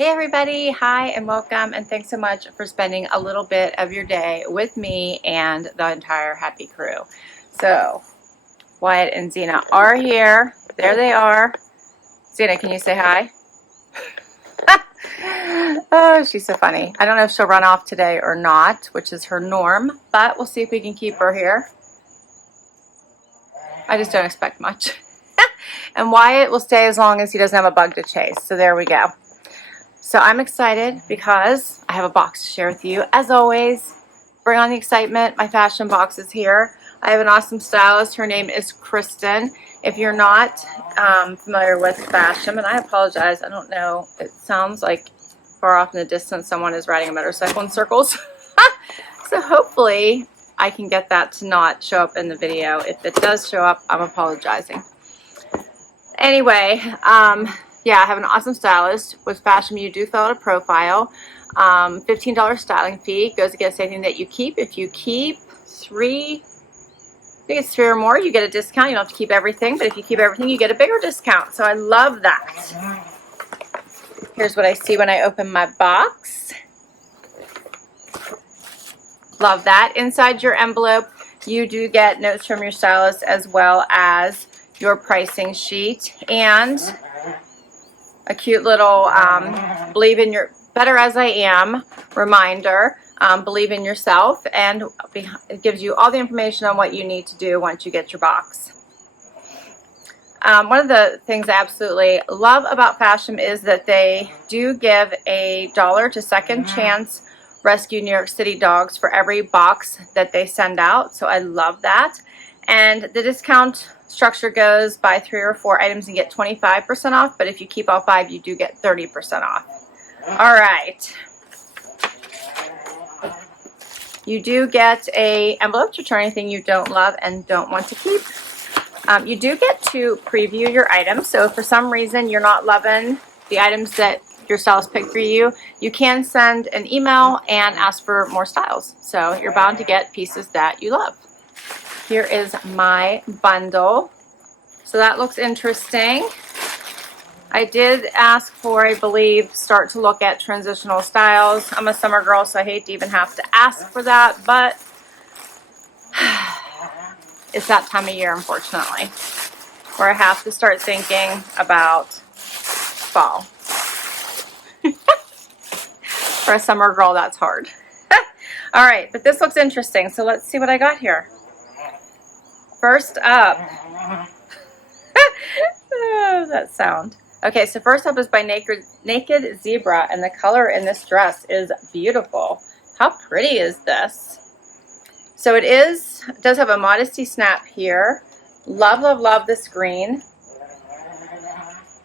Hey everybody, hi and welcome, and thanks so much for spending a little bit of your day with me and the entire Happy crew. So Wyatt and Zena are here. There they are. Zena, can you say hi? Oh, she's so funny. I don't know if she'll run off today or not, which is her norm, but we'll see if we can keep her here. I just don't expect much. And Wyatt will stay as long as he doesn't have a bug to chase. So there we go. So I'm excited because I have a box to share with you. As always, bring on the excitement. My fashion box is here. I have an awesome stylist. Her name is Kristen. If you're not familiar with Fashom, and I apologize, I don't know, it sounds like far off in the distance someone is riding a motorcycle in circles. So hopefully I can get that to not show up in the video. If it does show up, I'm apologizing. Anyway, yeah, I have an awesome stylist. With Fashom, you do fill out a profile. $15 styling fee goes against anything that you keep. If you keep three, I think it's 3 or more, you get a discount. You don't have to keep everything, but if you keep everything, you get a bigger discount. So I love that. Here's what I see when I open my box. Love that. Inside your envelope, you do get notes from your stylist as well as your pricing sheet and a cute little believe in your better as I am reminder. Believe in yourself, and it gives you all the information on what you need to do once you get your box. One of the things I absolutely love about Fashom is that they do give $1 to Second Chance Rescue New York City dogs for every box that they send out. So I love that. And the discount structure goes buy 3 or 4 items and get 25% off, but if you keep all 5, you do get 30% off. All right. You do get a envelope to return anything you don't love and don't want to keep. You do get to preview your items, so if for some reason you're not loving the items that your stylist picked for you, you can send an email and ask for more styles. So you're bound to get pieces that you love. Here is my bundle. So that looks interesting. I did ask for, I believe, start to look at transitional styles. I'm a summer girl, so I hate to even have to ask for that, but it's that time of year, unfortunately, where I have to start thinking about fall. For a summer girl, that's hard. All right, but this looks interesting, so let's see what I got here. First up, oh, that sound. Okay, so first up is by Naked Zebra, and the color in this dress is beautiful. How pretty is this? So it does have a modesty snap here. Love, love, love this green.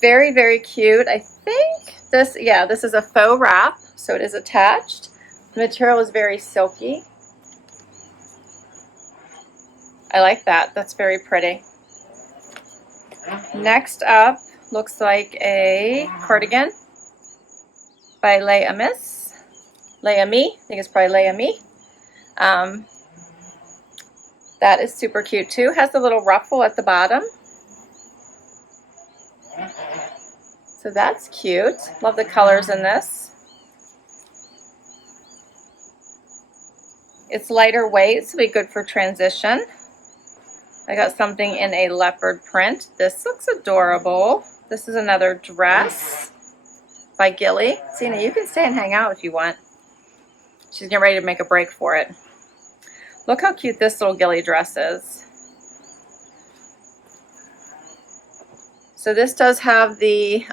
Very, very cute. I think this, yeah, this is a faux wrap, so it is attached. The material is very silky. I like that. That's very pretty. Next up looks like a cardigan by Leah Me. I think it's probably Leah Me. That is super cute too. Has a little ruffle at the bottom. So that's cute. Love the colors in this. It's lighter weight, so it'll be good for transition. I got something in a leopard print. This looks adorable. This is another dress by Gilli. Zena, you can stay and hang out if you want. She's getting ready to make a break for it. Look how cute this little Gilli dress is. So this does have the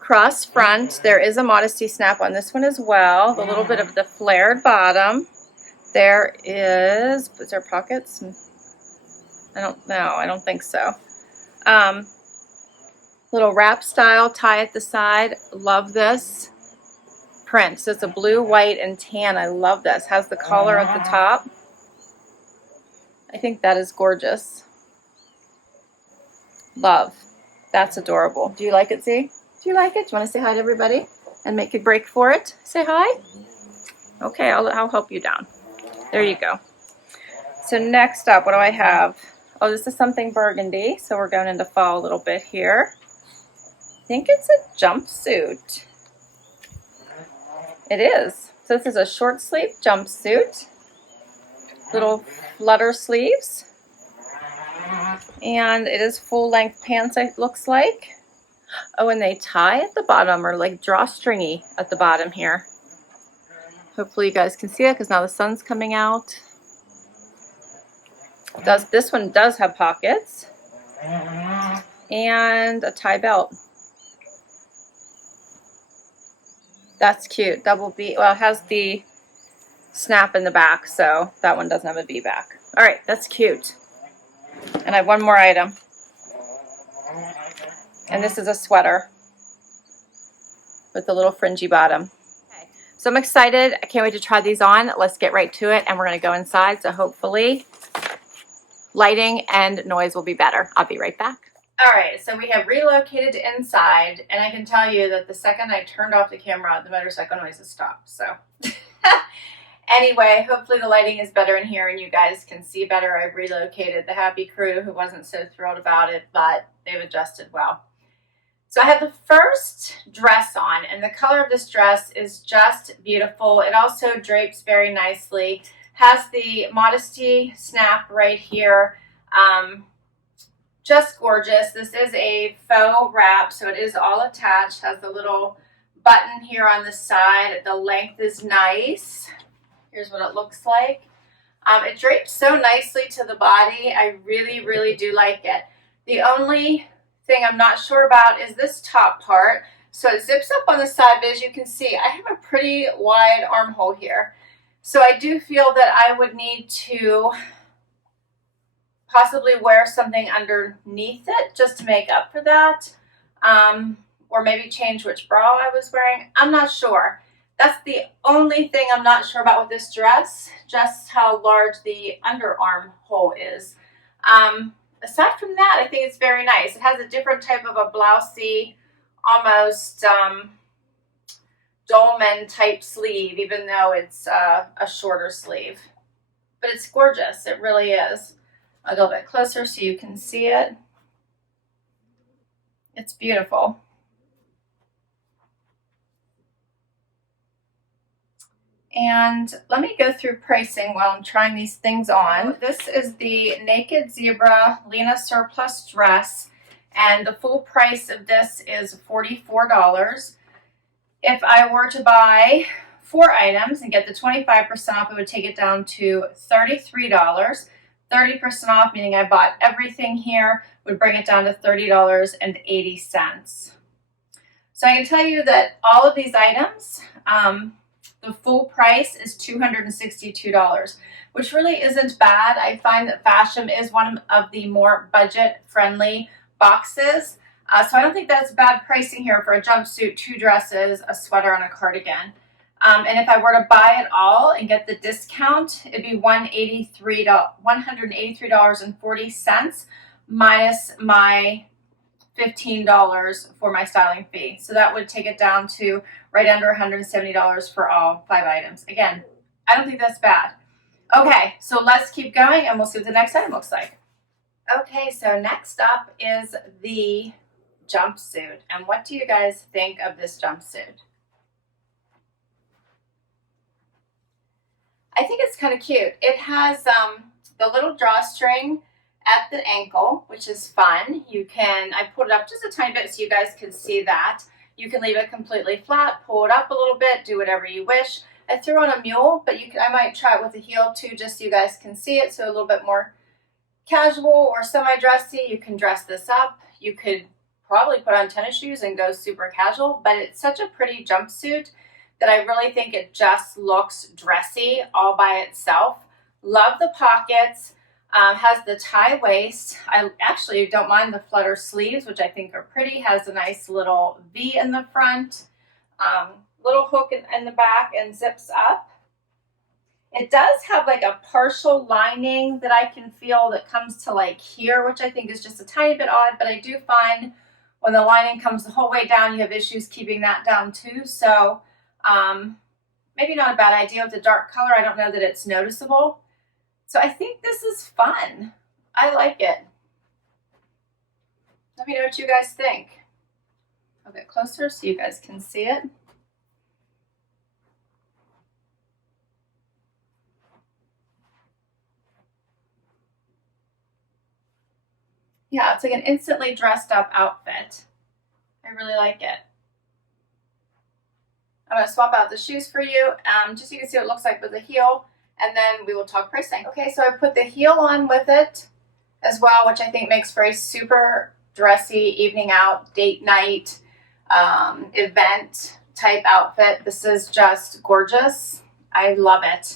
cross front. There is a modesty snap on this one as well. A little bit of the flared bottom. There is there pockets? I don't know. I don't think so. Little wrap style tie at the side. Love this print. So it's a blue, white, and tan. I love this. Has the collar at the top. I think that is gorgeous. Love. That's adorable. Do you like it, Z? Do you like it? Do you want to say hi to everybody and make a break for it? Say hi. Okay, I'll help you down. There you go. So next up, what do I have? Oh, this is something burgundy. So we're going into fall a little bit here. think it's a jumpsuit. It is. So this is a short sleeve jumpsuit. Little flutter sleeves. And it is full length pants, it looks like. Oh, and they tie at the bottom, or like drawstringy at the bottom here. Hopefully you guys can see it because now the sun's coming out. This one does have pockets. And a tie belt. That's cute. Double V. Well, it has the snap in the back, so that one doesn't have a V back. All right, that's cute. And I have one more item. And this is a sweater with a little fringy bottom. Okay. So I'm excited. I can't wait to try these on. Let's get right to it, and we're going to go inside. So hopefully lighting and noise will be better. I'll be right back. All right, so we have relocated inside, and I can tell you that the second I turned off the camera, the motorcycle noises stopped. So anyway, hopefully the lighting is better in here and you guys can see better. I've relocated the happy crew who wasn't so thrilled about it, but they've adjusted well. So I have the first dress on, and the color of this dress is just beautiful. It also drapes very nicely, has the modesty snap right here. Just gorgeous. This is a faux wrap, so it is all attached. Has the little button here on the side. The length is nice. Here's what it looks like. It drapes so nicely to the body. I really, really do like it. The only thing I'm not sure about is this top part. So it zips up on the side, but as you can see, I have a pretty wide armhole here. So I do feel that I would need to possibly wear something underneath it just to make up for that, or maybe change which bra I was wearing. I'm not sure. That's the only thing I'm not sure about with this dress, just how large the underarm hole is. Aside from that, I think it's very nice. It has a different type of a blousey, almost dolman type sleeve, even though it's a shorter sleeve. But it's gorgeous, it really is. I'll go a bit closer so you can see it. It's beautiful. And let me go through pricing while I'm trying these things on. This is the Naked Zebra Lina Surplice dress, and the full price of this is $44. If I were to buy 4 items and get the 25% off, it would take it down to $33. 30% off, meaning I bought everything here, would bring it down to $30.80. So I can tell you that all of these items, the full price is $262, which really isn't bad. I find that Fashom is one of the more budget-friendly boxes. So I don't think that's bad pricing here for a jumpsuit, 2 dresses, a sweater, and a cardigan. And if I were to buy it all and get the discount, it'd be $183.40 minus my $15 for my styling fee. So that would take it down to right under $170 for all 5 items. Again, I don't think that's bad. Okay, so let's keep going and we'll see what the next item looks like. Okay, so next up is the jumpsuit. And what do you guys think of this jumpsuit? I think it's kind of cute. It has the little drawstring at the ankle, which is fun. I pulled it up just a tiny bit so you guys can see that. You can leave it completely flat, pull it up a little bit, do whatever you wish. I threw on a mule, but I might try it with a heel too, just so you guys can see it. So a little bit more casual or semi-dressy. You can dress this up. You could probably put on tennis shoes and go super casual, but it's such a pretty jumpsuit that I really think it just looks dressy all by itself. Love the pockets. Has the tie waist. I actually don't mind the flutter sleeves, which I think are pretty. Has a nice little V in the front, little hook in the back, and zips up. It does have like a partial lining that I can feel that comes to like here, which I think is just a tiny bit odd, but I do find when the lining comes the whole way down, you have issues keeping that down too. So maybe not a bad idea with the dark color. I don't know that it's noticeable. So I think this is fun. I like it. Let me know what you guys think. I'll get closer so you guys can see it. Yeah, it's like an instantly dressed up outfit. I really like it. I'm going to swap out the shoes for you, just so you can see what it looks like with the heel, and then we will talk pricing. Okay, so I put the heel on with it as well, which I think makes for a super dressy evening out, date night, event type outfit. This is just gorgeous. I love it.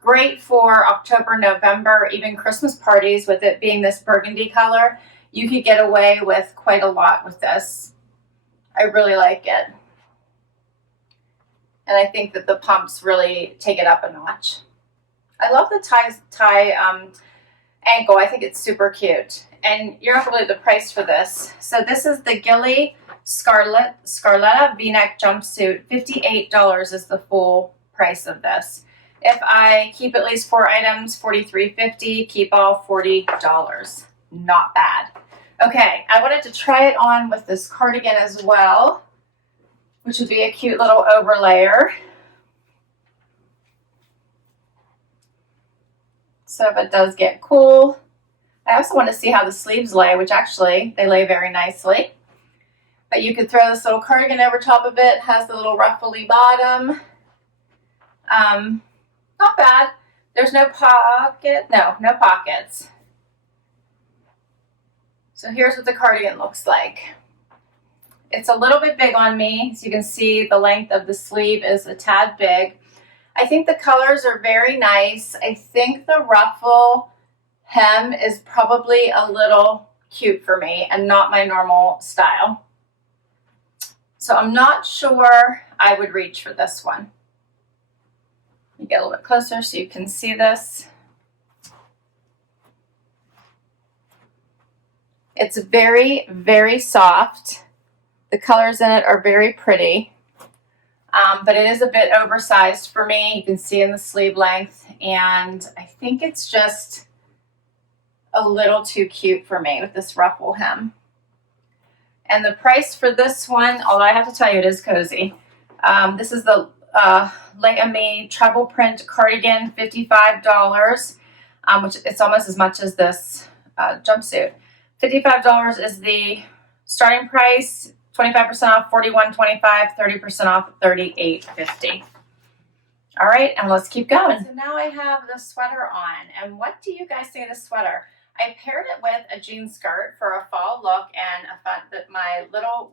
Great for October, November, even Christmas parties. With it being this burgundy color, you could get away with quite a lot with this. I really like it. And I think that the pumps really take it up a notch. I love the tie ankle. I think it's super cute. And you're not going to believe the price for this. So this is the Gilli Scarletta V-neck jumpsuit. $58 is the full price of this. If I keep at least 4 items, $43.50. Keep all $40. Not bad. Okay, I wanted to try it on with this cardigan as well, which would be a cute little overlayer. So if it does get cool. I also want to see how the sleeves lay, which actually they lay very nicely. But you could throw this little cardigan over top of it. It has the little ruffly bottom. Not bad. There's no pocket. No pockets. So here's what the cardigan looks like. It's a little bit big on me. As you can see, the length of the sleeve is a tad big. I think the colors are very nice. I think the ruffle hem is probably a little cute for me and not my normal style. So I'm not sure I would reach for this one. Let me get a little bit closer so you can see this. It's very, very soft. The colors in it are very pretty, but it is a bit oversized for me. You can see in the sleeve length, and I think it's just a little too cute for me with this ruffle hem. And the price for this one, although I have to tell you it is cozy, this is the Lina treble print cardigan, $55, which it's almost as much as this jumpsuit. $55 is the starting price. 25% off, $41.25, 30% off, $38.50. All right, and let's keep going. So now I have the sweater on, and what do you guys think of the sweater? I paired it with a jean skirt for a fall look and my little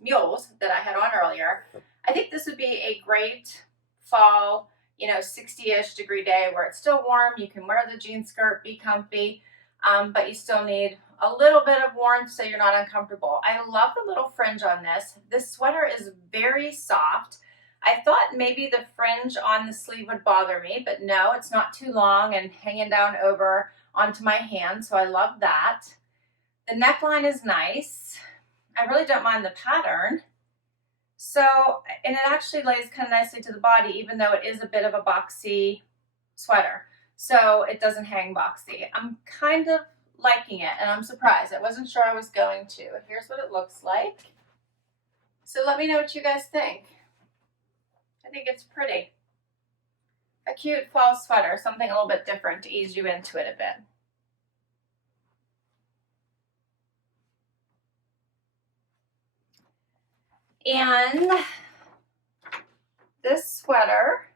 mules that I had on earlier. I think this would be a great fall, 60-ish degree day where it's still warm. You can wear the jean skirt, be comfy, but you still need a little bit of warmth so you're not uncomfortable. I love the little fringe on this. This sweater is very soft. I thought maybe the fringe on the sleeve would bother me, but no, it's not too long and hanging down over onto my hand, so I love that. The neckline is nice. I really don't mind the pattern. So, and it actually lays kind of nicely to the body, even though it is a bit of a boxy sweater. So it doesn't hang boxy. I'm kind of liking it, and I'm surprised. I wasn't sure I was going to. Here's what it looks like. So let me know what you guys think. I think it's pretty. A cute fall sweater, something a little bit different to ease you into it a bit. And this sweater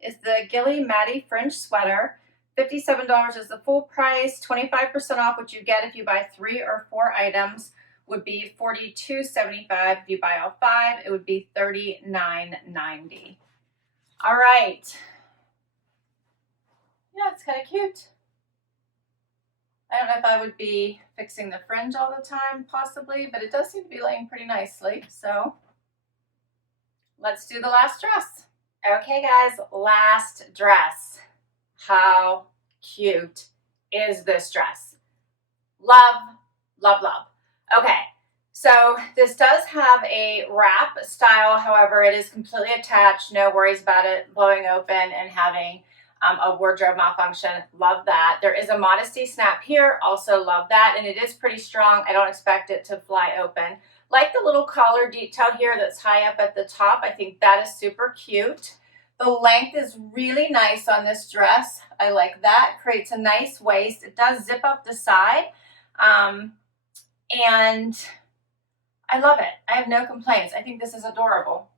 is the Gilli Maddy Fringe sweater. $57 is the full price. 25% off, what you get if you buy 3 or 4 items, would be $42.75. If you buy all 5, it would be $39.90. All right. Yeah, it's kind of cute. I don't know if I would be fixing the fringe all the time, possibly, but it does seem to be laying pretty nicely. So let's do the last dress. Okay, guys, last dress. How cute is this dress? Love, love, love. Okay, so this does have a wrap style. However, it is completely attached. No worries about it blowing open and having a wardrobe malfunction. Love that. There is a modesty snap here. Also love that. And it is pretty strong. I don't expect it to fly open. Like the little collar detail here that's high up at the top. I think that is super cute. The length is really nice on this dress. I like that. Creates a nice waist. It does zip up the side. And I love it. I have no complaints. I think this is adorable.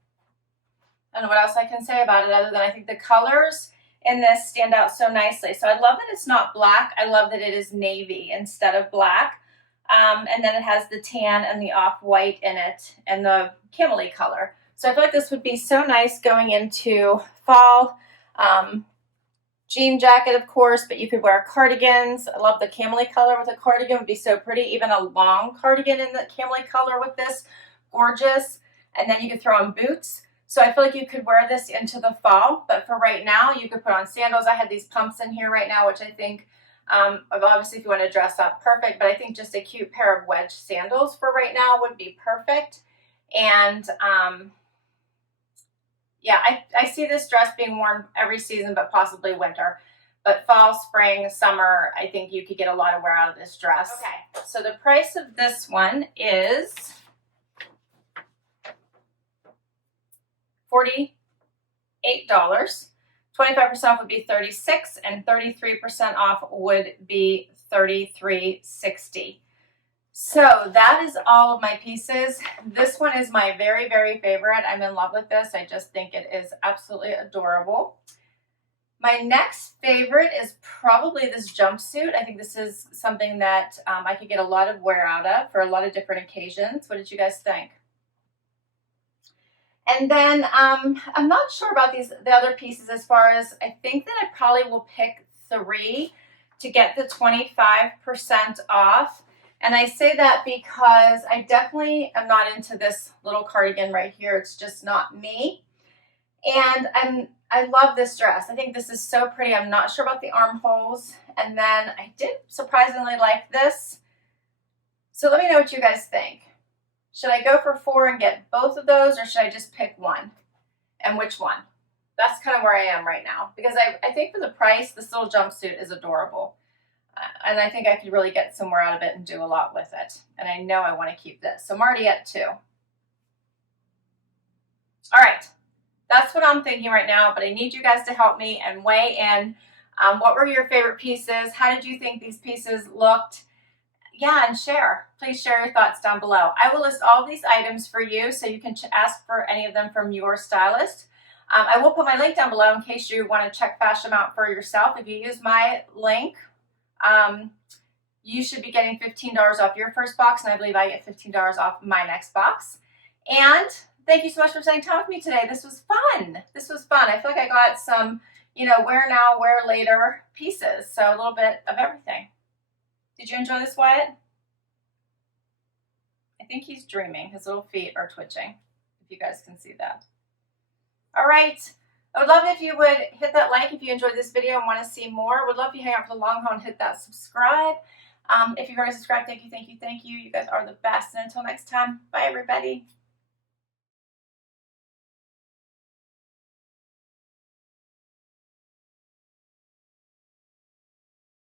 I don't know what else I can say about it other than I think the colors in this stand out so nicely. So I love that it's not black. I love that it is navy instead of black. And then it has the tan and the off-white in it and the camel-y color. So I feel like this would be so nice going into fall. Jean jacket, of course, but you could wear cardigans. I love the camel-y color with a cardigan. It would be so pretty. Even a long cardigan in the camel-y color with this. Gorgeous. And then you could throw on boots. So I feel like you could wear this into the fall. But for right now, you could put on sandals. I had these pumps in here right now, which I think, obviously if you want to dress up, perfect. But I think just a cute pair of wedge sandals for right now would be perfect. And yeah, I see this dress being worn every season, but possibly winter. But fall, spring, summer, I think you could get a lot of wear out of this dress. Okay, so the price of this one is $48. 25% off would be $36, and 33% off would be $33.60. So that is all of my pieces. This one is my very, very favorite. I'm in love with this. I just think it is absolutely adorable. My next favorite is probably this jumpsuit. I think this is something that I could get a lot of wear out of for a lot of different occasions. What did you guys think? And then I'm not sure about the other pieces as far as, I think that I probably will pick 3 to get the 25% off. And I say that because I definitely am not into this little cardigan right here. It's just not me. And I love this dress. I think this is so pretty. I'm not sure about the armholes. And then I did surprisingly like this. So let me know what you guys think. Should I go for 4 and get both of those, or should I just pick one? And which one? That's kind of where I am right now. Because I think for the price, this little jumpsuit is adorable. And I think I could really get somewhere out of it and do a lot with it. And I know I want to keep this. So I'm already at 2. All right. That's what I'm thinking right now. But I need you guys to help me and weigh in. What were your favorite pieces? How did you think these pieces looked? Yeah, and share. Please share your thoughts down below. I will list all these items for you so you can ask for any of them from your stylist. I will put my link down below in case you want to check Fashom out for yourself. If you use my link, you should be getting $15 off your first box, and I believe I get $15 off my next box. And thank you so much for spending time with me today. This was fun. This was fun. I feel like I got some, wear now, wear later pieces. So a little bit of everything. Did you enjoy this, Wyatt? I think he's dreaming. His little feet are twitching, if you guys can see that. All right. I would love it if you would hit that like if you enjoyed this video and want to see more. Would love if you hang out for the long haul and hit that subscribe. If you've already subscribed, thank you, thank you, thank you. You guys are the best. And until next time, bye, everybody.